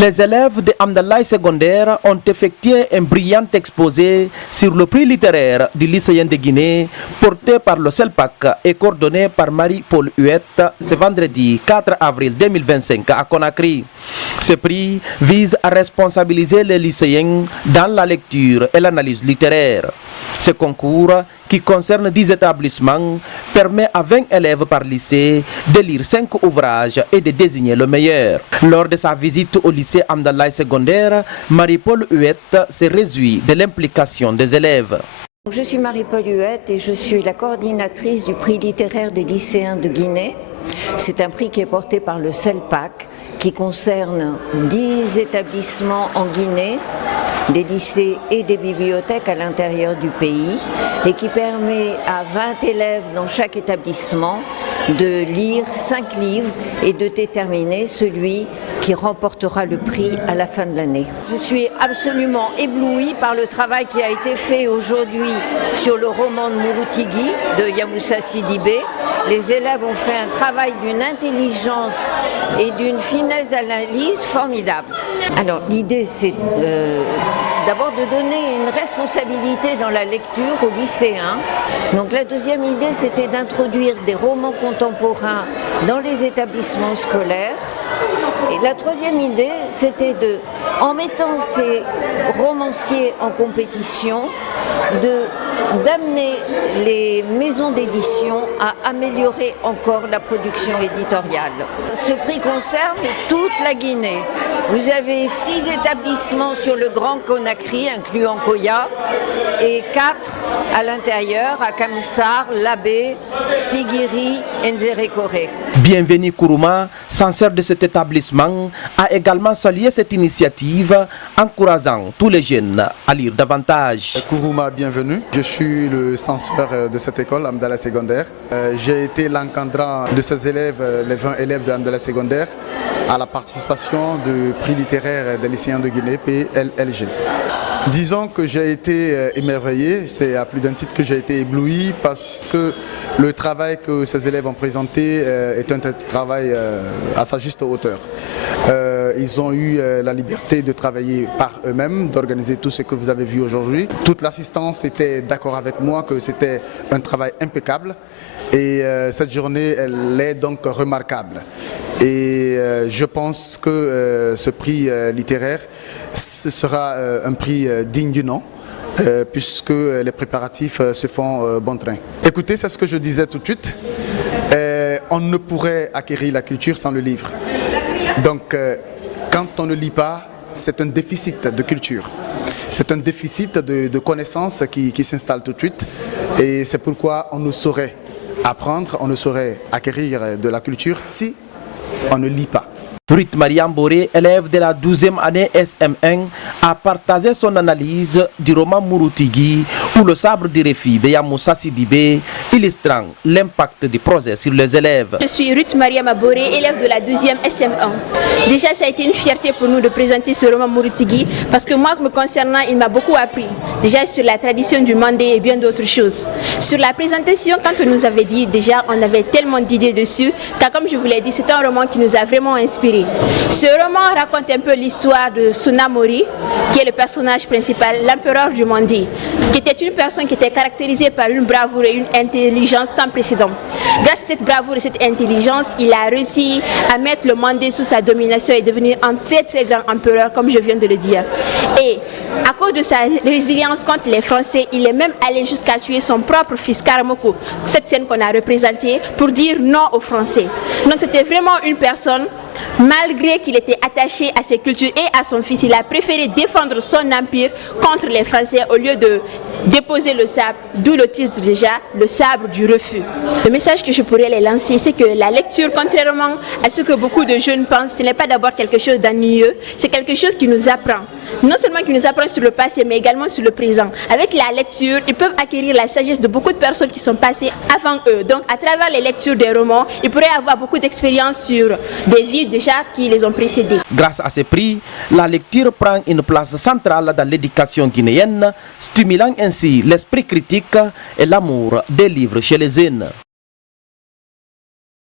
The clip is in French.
Les élèves de Hamdallah secondaire ont effectué un brillant exposé sur le prix littéraire du lycéen de Guinée, porté par le CELPAC et coordonné par Marie-Paul Huette ce vendredi 4 avril 2025 à Conakry. Ce prix vise à responsabiliser les lycéens dans la lecture et l'analyse littéraire. Ce concours, qui concerne 10 établissements, permet à 20 élèves par lycée de lire 5 ouvrages et de désigner le meilleur. Lors de sa visite au lycée Hamdallah secondaire, Marie-Paul Huette se réjouit de l'implication des élèves. Je suis Marie-Paul Huette et je suis la coordinatrice du prix littéraire des lycéens de Guinée. C'est un prix qui est porté par le CELPAC, qui concerne 10 établissements en Guinée, des lycées et des bibliothèques à l'intérieur du pays, et qui permet à 20 élèves dans chaque établissement de lire 5 livres et de déterminer celui qui remportera le prix à la fin de l'année. Je suis absolument éblouie par le travail qui a été fait aujourd'hui sur le roman de Mouroutigui de Yamoussa Sidibé. Les élèves ont fait un travail d'une intelligence et d'une finesse d'analyse formidable. Alors l'idée c'est d'abord de donner une responsabilité dans la lecture aux lycéens. Donc la deuxième idée c'était d'introduire des romans contemporains dans les établissements scolaires. Et la troisième idée, c'était en mettant ces romanciers en compétition, d'amener les maisons d'édition à améliorer encore la production éditoriale. Ce prix concerne toute la Guinée. Vous avez 6 établissements sur le Grand Conakry, incluant Koya, et 4 à l'intérieur, à Kamsar, Labé, Sigiri et Nzérékoré. Bienvenue Kourouma, censeur de cet établissement, a également salué cette initiative, encourageant tous les jeunes à lire davantage. Kourouma, bienvenue. Je suis le censeur de cette école, Hamdallah secondaire. J'ai été l'encadrant de ces élèves, les 20 élèves de Hamdallah secondaire, à la participation du prix littéraire des lycéens de Guinée, PLLG. Disons que j'ai été émerveillé, c'est à plus d'un titre que j'ai été ébloui parce que le travail que ces élèves ont présenté est un travail à sa juste hauteur. Ils ont eu la liberté de travailler par eux-mêmes, d'organiser tout ce que vous avez vu aujourd'hui. Toute l'assistance était d'accord avec moi que c'était un travail impeccable et cette journée elle est donc remarquable. Et je pense que ce prix littéraire, ce sera un prix digne du nom, puisque les préparatifs se font bon train. Écoutez, c'est ce que je disais tout de suite, on ne pourrait acquérir la culture sans le livre. Donc quand on ne lit pas, c'est un déficit de culture. C'est un déficit de connaissances qui s'installe tout de suite et c'est pourquoi on ne saurait apprendre, on ne saurait acquérir de la culture si on ne lit pas. Ruth Mariam Boré, élève de la 12e année SM1, a partagé son analyse du roman Mouroutigui ou le sabre du réfi de Yamoussa Sidibé, illustrant l'impact du projet sur les élèves. Je suis Ruth Mariam Boré, élève de la 12e SM1. Déjà, ça a été une fierté pour nous de présenter ce roman Mouroutigui parce que moi, me concernant, il m'a beaucoup appris. Déjà sur la tradition du Mandé et bien d'autres choses. Sur la présentation, quand on nous avait dit, déjà, on avait tellement d'idées dessus, car comme je vous l'ai dit, c'est un roman qui nous a vraiment inspirés. Ce roman raconte un peu l'histoire de Sunamori, qui est le personnage principal, l'empereur du Mandi, qui était une personne qui était caractérisée par une bravoure et une intelligence sans précédent. Grâce à cette bravoure et cette intelligence, il a réussi à mettre le Mandé sous sa domination et devenir un très très grand empereur, comme je viens de le dire. Et à cause de sa résilience contre les Français, il est même allé jusqu'à tuer son propre fils Karamoko, cette scène qu'on a représentée, pour dire non aux Français. Donc c'était vraiment une personne, malgré qu'il était attaché à ses cultures et à son fils, il a préféré défendre son empire contre les Français au lieu de déposer le sabre, d'où le titre déjà, le sabre du refus. Le message que je pourrais les lancer, c'est que la lecture, contrairement à ce que beaucoup de jeunes pensent, ce n'est pas d'abord quelque chose d'ennuyeux, c'est quelque chose qui nous apprend. Non seulement qui nous apprend sur le passé, mais également sur le présent. Avec la lecture, ils peuvent acquérir la sagesse de beaucoup de personnes qui sont passées avant eux. Donc, à travers les lectures des romans, ils pourraient avoir beaucoup d'expérience sur des vies déjà qui les ont précédés. Grâce à ces prix, la lecture prend une place centrale dans l'éducation guinéenne, stimulant ainsi l'esprit critique et l'amour des livres chez les jeunes.